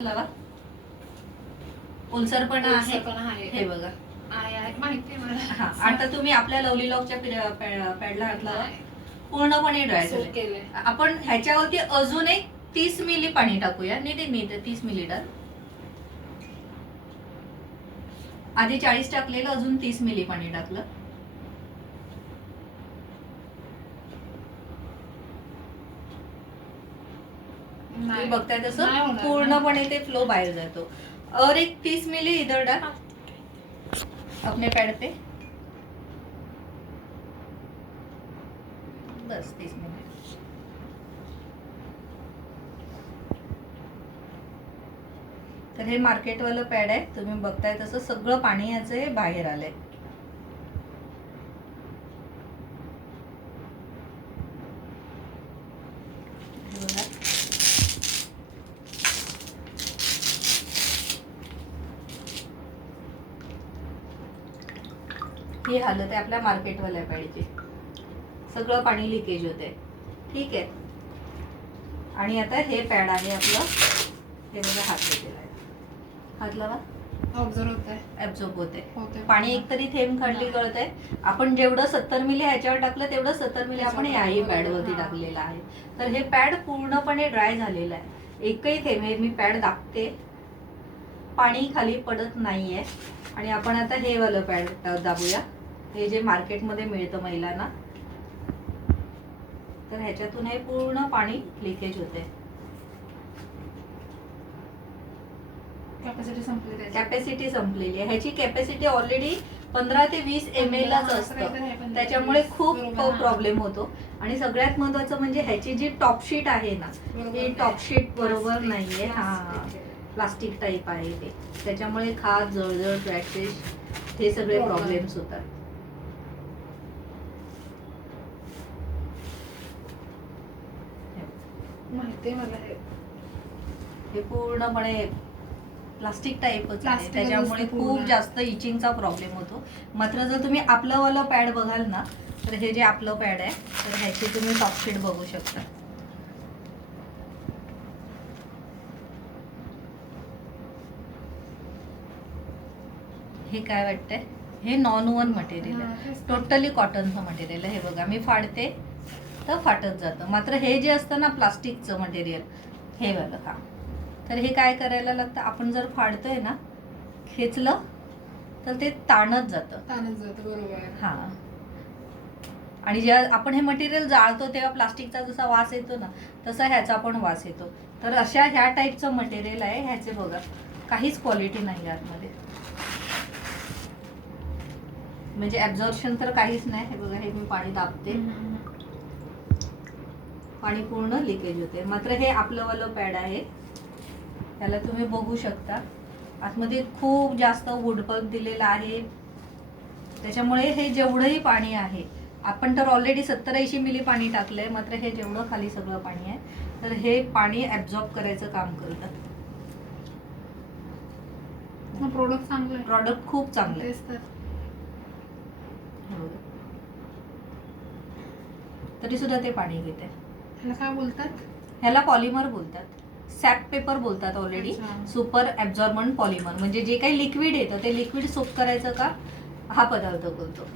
लावा. ओलसरपणा आहे हे बघा. माहिती आहे मला. आता तुम्ही आपल्या लवली लॉकच्या पॅडला हात लावा. पूर्णपणे ड्राय झाले. आपण ह्याच्यावरती अजून एक 30 मिली पाणी टाकूया. नीट 30 मिली टाक. आधी 40 टाकलेलं, अजून 30 मिली पाणी टाकलं. तुम्ही बघताय तसं पूर्णपणे ते फ्लो बाहेर जातो. और एक 30 मिली इधर डाल अपने पैड पे. बस 30 मिली. तर हे मार्केटवालं पॅड आहे. तुम्ही बघताय तसं सगळं पाणी याचं बाहेर आलंय. ही हालत आहे आपल्या मार्केटवाल्या पॅडची. सगळं पाणी लिकेज होते. ठीक आहे. आणि आता हे पॅड आहे आपलं. हे बघा हात घेतलेला आहे. हात लावा. ऍब्झॉर्ब होते पाणी. एक तरी थेंब खाली गळत आहे. आपण जेवढं 70 मिली ह्याच्यावर टाकलं तेवढं 70 मिली आपण याही पॅडवरती टाकलेलं आहे. तर हे पॅड पूर्णपणे ड्राय झालेलं आहे. एकही थेंब, मी पॅड दाबते, पाणी खाली पडत नाहीये. आणि आपण आता हे वालं पॅड दाबूया. हे जे मार्केटमध्ये मिळतं महिलांना, तर ह्याच्यातून हे पूर्ण पाणी लिकेज होते. कॅपॅसिटी संपलेली आहे. ह्याची कॅपॅसिटी ऑलरेडी 15 ते 20 ml असतं. त्याच्यामुळे खूप प्रॉब्लेम होतो. आणि सगळ्यात महत्वाचं म्हणजे ह्याची जी टॉपशीट आहे ना, ही टॉपशीट बरोबर नाहीये. हा, प्लास्टिक टाईप आहे ते. त्याच्यामुळे खाज, जळजळ, क्रॅशेस हे सगळे प्रॉब्लेम्स होतात. माहिती मला. हे पूर्णपणे प्लास्टिक टाईपच आहे. त्याच्यामुळे खूप जास्त इचिंगचा प्रॉब्लेम होतो. मात्र जर तुम्ही आपलं वाला पॅड बघाल ना, तर हे जे आपलं पॅड आहे, तर ह्याची तुम्ही टॉपशीट बघू शकता. हे काय वाटतंय? हे नॉन वन मटेरियल आहे. टोटली कॉटनचं मटेरियल आहे. हे बघा, मी फाडते तर फाटत जातं. मात्र हे जे असतं ना प्लास्टिकचं मटेरियल, हे वालं का, तर हे काय करायला लागतं, आपण जर फाडतोय ना, खेचलं तर ते ताणत जातं. बरोबर. हा. आणि जेव्हा आपण हे मटेरियल जाळतो तेव्हा प्लास्टिकचा जसा वास येतो ना, तसा ह्याचा पण वास येतो. तर ह्या टाईपचं मटेरियल आहे. ह्याचे बघा काहीच क्वालिटी नाही आतमध्ये. म्हणजे ऍब्झॉर्प्शन तर काहीच नाही. हे बघा, हे मी पाणी दाबते, पाणी पूर्ण लिकेज होते. मात्र हे आपलं वालं पॅड आहे. त्याला तुम्ही बघू शकता आतमध्ये खूप जास्त वूड पल्प दिलेला आहे. त्याच्यामुळे हे जेवढंही पाणी आहे, आपण तर ऑलरेडी 70-80 मिली पाणी टाकलंय. मात्र हे जेवढं खाली सगळं पाणी आहे, तर हे पाणी ऍब्झॉर्ब करायचं काम करतं. प्रोडक्ट चांगलं आहे. प्रॉडक्ट खूप चांगलं आहे. तरी सुद्धा ते पाणी घेते. ह्याला काय बोलतात? ह्याला पॉलिमर बोलतात. सॅप पेपर बोलतात ऑलरेडी. Super absorbent polymer. म्हणजे जे काही लिक्विड येतं ते लिक्विड सोक करायचं का हा पदार्थ करतो.